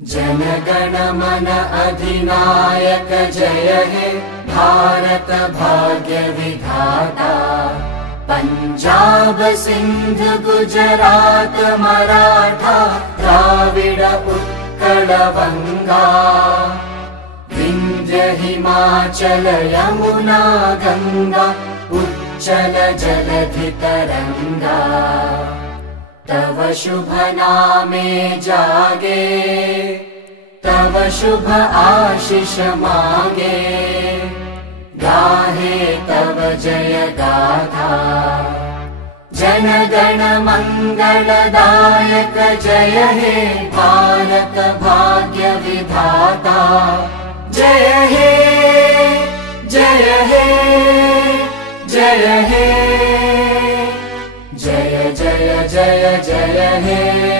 जनगण मन अधिनायक जय हे भारत भाग्य विधाता। पंजाब सिंध गुजरात मराठा द्राविड उत्कल बंगा। विंध्य हिमाचल यमुना गंगा उच्चल जलधि तरंगा। तव शुभ नामे जागे तव शुभ आशीष मागे। गाहे तव जय गाथा जनगण मंगलदायक जय हे भारत भाग्य विधाता। जय हे जय हे जय हे जय जय जय जय हे।